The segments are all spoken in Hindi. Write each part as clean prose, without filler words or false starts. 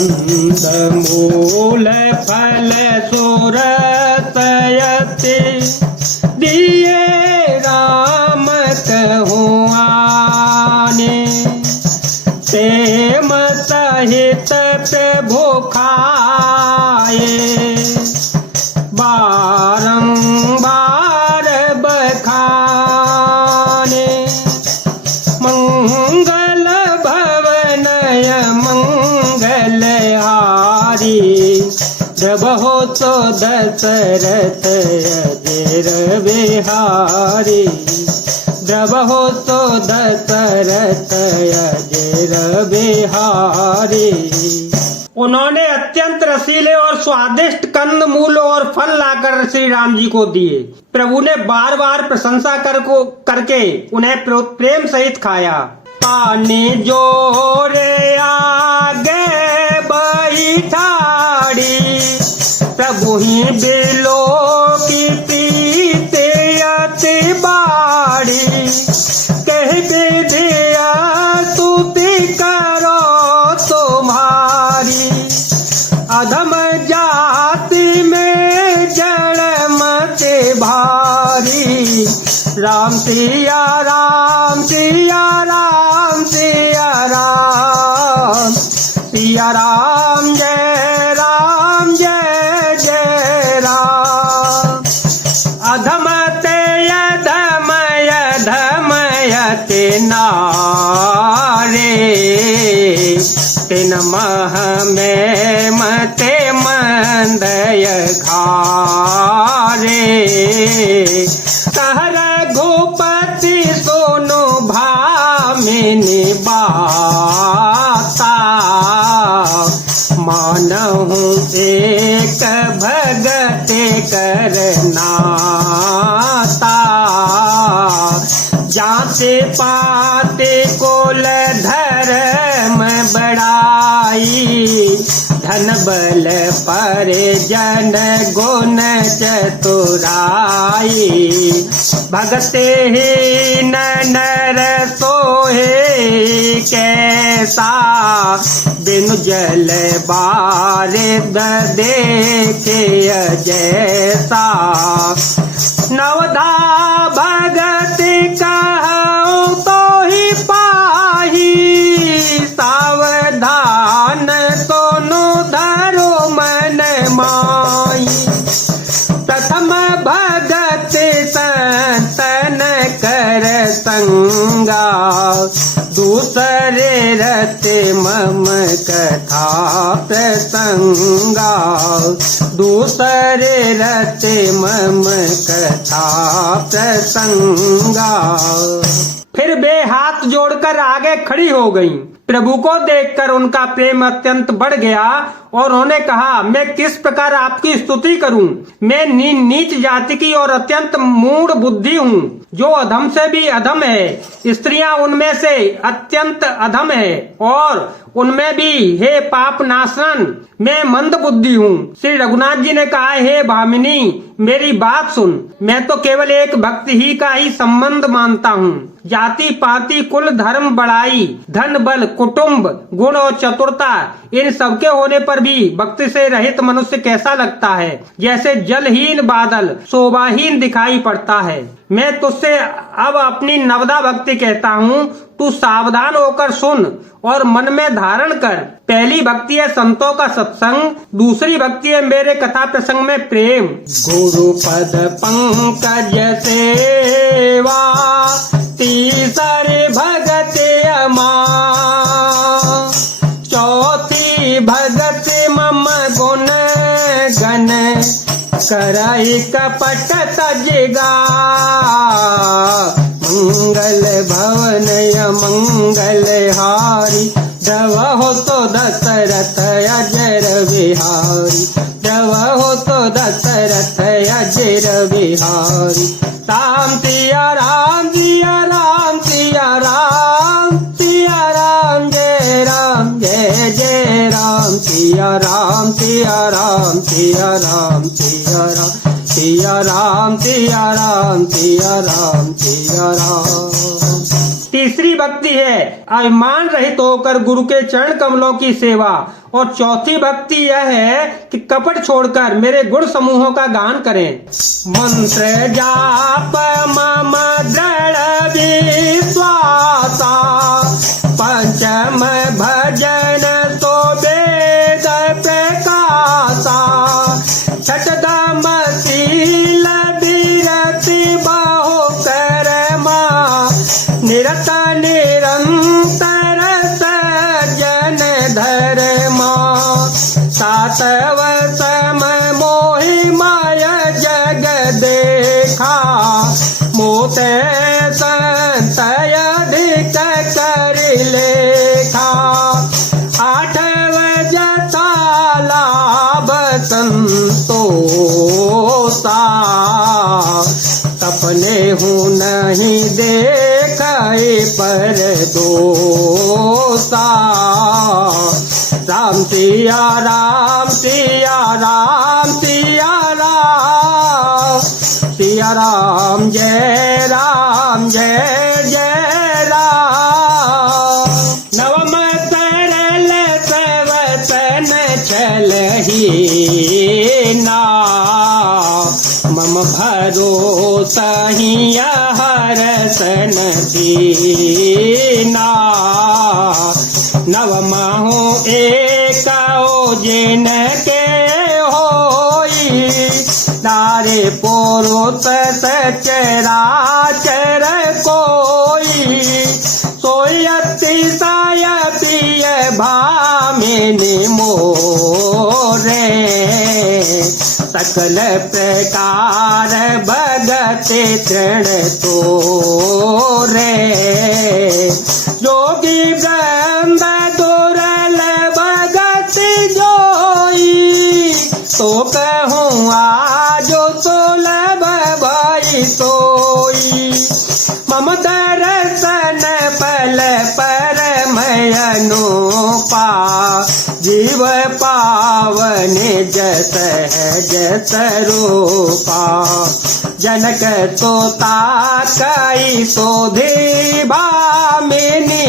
कंद मूल फल सुरतयति दिए राम कहुआने प्रेम सहित प्रभु खाए बारंबार बखाने मंगल भवनय मंगल हारी जब हो तो दशरथ अजर बिहारी जब हो तो दशरथ अजर बिहारी। उन्होंने अत्यंत रसीले और स्वादिष्ट कंद मूल और फल लाकर श्री राम जी को दिए। प्रभु ने बार बार प्रशंसा करके उन्हें प्रेम सहित खाया। पानी जोरे आगे बैठाड़ी प्रभु ही बिलो की पीते अति बाड़ी कह विधिया स्तुति करो तुम्हारी अधम जाति में जड़ मत भारी राम सिया राम सिया राम सिया राम सिया राम जय जय राम। अधम ते अधमयते नारे तिन मह में मते मंदय घारे कहर घुपति सोनु भामिनी बाता मानहु एक भगत करनाता जाते पाते कोल धर्म बड़ाई धन बल पर जन गुण चतुराई भगते ही नर सोहे कैसा बिनु जल बारिद देखे जैसा नवधा भगत कहूँ तो ही पाही सावधान सोनु धरो मन माई प्रथम भगत संतन कर संगा दूसरे रते मम कथा प्रसंगा दूसरे रते मम कथा प्रसंगा। फिर वे हाथ जोड़कर आगे खड़ी हो गईं। प्रभु को देखकर उनका प्रेम अत्यंत बढ़ गया और उन्होंने कहा मैं किस प्रकार आपकी स्तुति करूं। मैं नीच जाति की और अत्यंत मूढ़ बुद्धि हूँ जो अधम से भी अधम है। स्त्रियां उनमें से अत्यंत अधम है और उनमें भी हे पाप नाशन मैं मंद बुद्धि हूँ। श्री रघुनाथ जी ने कहा हे भामिनी मेरी बात सुन मैं तो केवल एक भक्ति ही का ही संबंध मानता हूँ। जाति पाति कुल धर्म बड़ाई धन बल कुटुंब गुण और चतुरता इन सबके होने पर भी भक्ति से रहित मनुष्य कैसा लगता है जैसे जलहीन बादल शोभाहीन दिखाई पड़ता है। मैं तुझसे अब अपनी नवदा भक्ति कहता हूँ तू सावधान होकर सुन और मन में धारण कर। पहली भक्ति है संतों का सत्संग दूसरी भक्ति है मेरे कथा प्रसंग में प्रेम। गुरु पद पंकज सेवा तीसरे भगत अमा चौथी भगत मम गुण गण कराई कपट तजगा मंगल भवन मंगल हारी दव हो तो दशरथ अजर बिहारी दव हो तो दशरथ अजर बिहारी। राम सिया राम सिया राम सिया राम सिया राम जय जय राम सिया राम सिया राम सिया राम सिया राम सिया राम सिया राम सिया राम सिया राम। तीसरी भक्ति है अभिमान रहित होकर गुरु के चरण कमलों की सेवा। और चौथी भक्ति यह है कि कपट छोड़कर मेरे गुण समूहों का गान करें। मंत्र जाप मम दृढ़ विश्वासा, पंचम भजन तो वेद प्रकाशा, छठम शील विरति बहु कर्मा, निरत निरंतर सज्जन धर्मा, सातव सम मोहि माय जग देखा, मोते संतय अधिक कर लेखा, आठव जथा लाभ संतोषा, सपने हूँ नहीं देखे पर दोषा, राम सिया राम सिया राम सिया राम, सिया राम जय जय राम। नवम सरल सवसन छलही ना, मम भरोसा हिया हरसन दीना, नवमा हो एक जिन के होई, तारे पुरुष सचराचर कोई, सोई अतिशय प्रिय भामिनी मोरे, सकल प्रकार भगति तृण तोरे, जोगी वृंद दुर्लभ भगति जोई, तो कहूँ आजो सुलभ भई सोई, मम दर्शन पल परम अनुपा, जीव पावन जस जस रूपा, जनक तोता कई सोधे भामिनी,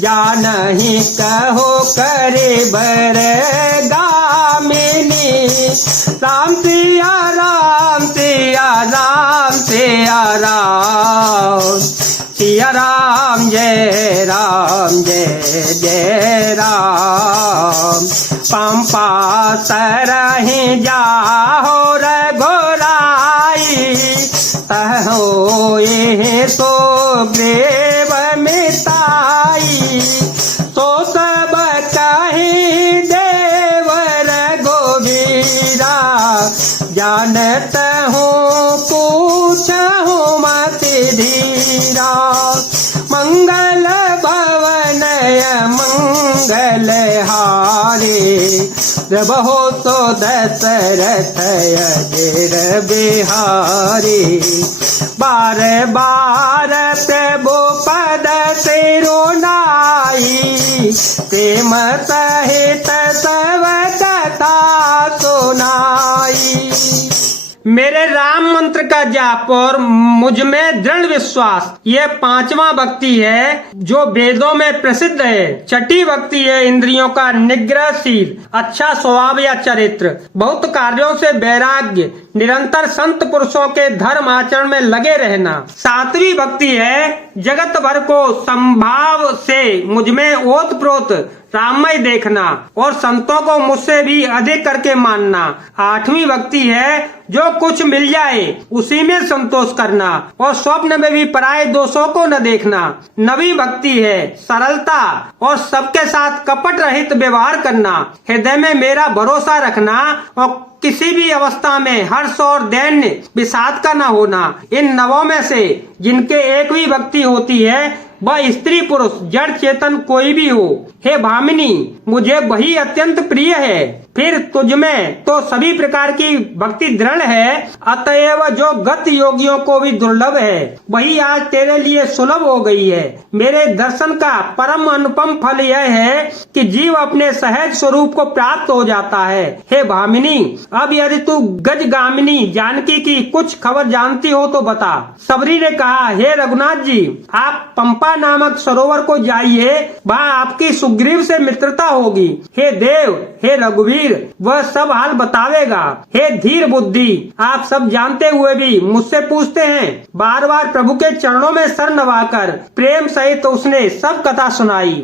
जानहि कहो करे बर गामिनी, राम सिया राम सिया राम सिया राम, सिया राम जय जय राम, पंपा सरहि जाहो रघुराई, तहो ये सो ग्रेव मिताई, तो सब कहीं देव रघुवीरा, जानत हूँ पूछहूँ मति धीरा, मंगल भवन मंगल हारे, प्रभो तो दशरथ अजर बिहारी, बार बार प्रभु पद सिरुनाई, प्रेम सहित सब कथा सुनाई। मेरे राम मंत्र का जाप और मुझ में दृढ़ विश्वास, ये पांचवा भक्ति है जो वेदों में प्रसिद्ध है। छठी भक्ति है इंद्रियों का निग्रहशील, अच्छा स्वभाव या चरित्र, बहुत कार्यों से वैराग्य, निरंतर संत पुरुषों के धर्म आचरण में लगे रहना। सातवीं भक्ति है जगत भर को संभाव से मुझ में ओत प्रोत राममय देखना और संतों को मुझसे भी अधिक करके मानना। आठवीं भक्ति है जो कुछ मिल जाए उसी में संतोष करना और स्वप्न में भी पराये दोषों को न देखना। नवीं भक्ति है सरलता और सबके साथ कपट रहित व्यवहार करना, हृदय में मेरा भरोसा रखना और किसी भी अवस्था में हर्ष और दैन्य विषाद का न होना। इन नवों में से जिनके एक भी भक्ति होती है वह स्त्री पुरुष जड़ चेतन कोई भी हो, हे भामिनी मुझे वही अत्यंत प्रिय है। फिर तुझ में तो सभी प्रकार की भक्ति दृढ़ है, अतएव जो गति योगियों को भी दुर्लभ है वही आज तेरे लिए सुलभ हो गई है। मेरे दर्शन का परम अनुपम फल यह है कि जीव अपने सहज स्वरूप को प्राप्त हो जाता है। हे भामिनी, अब यदि तू गजगामिनी जानकी की कुछ खबर जानती हो तो बता। सबरी ने कहा, हे रघुनाथ जी, आप पंपा नामक सरोवर को जाइए, वहाँ आपकी सुग्रीव से मित्रता होगी। हे देव, हे रघुवीर, वह सब हाल बतावेगा। हे धीर बुद्धि, आप सब जानते हुए भी मुझसे पूछते हैं। बार बार प्रभु के चरणों में सर नवाकर प्रेम सहित उसने सब कथा सुनाई।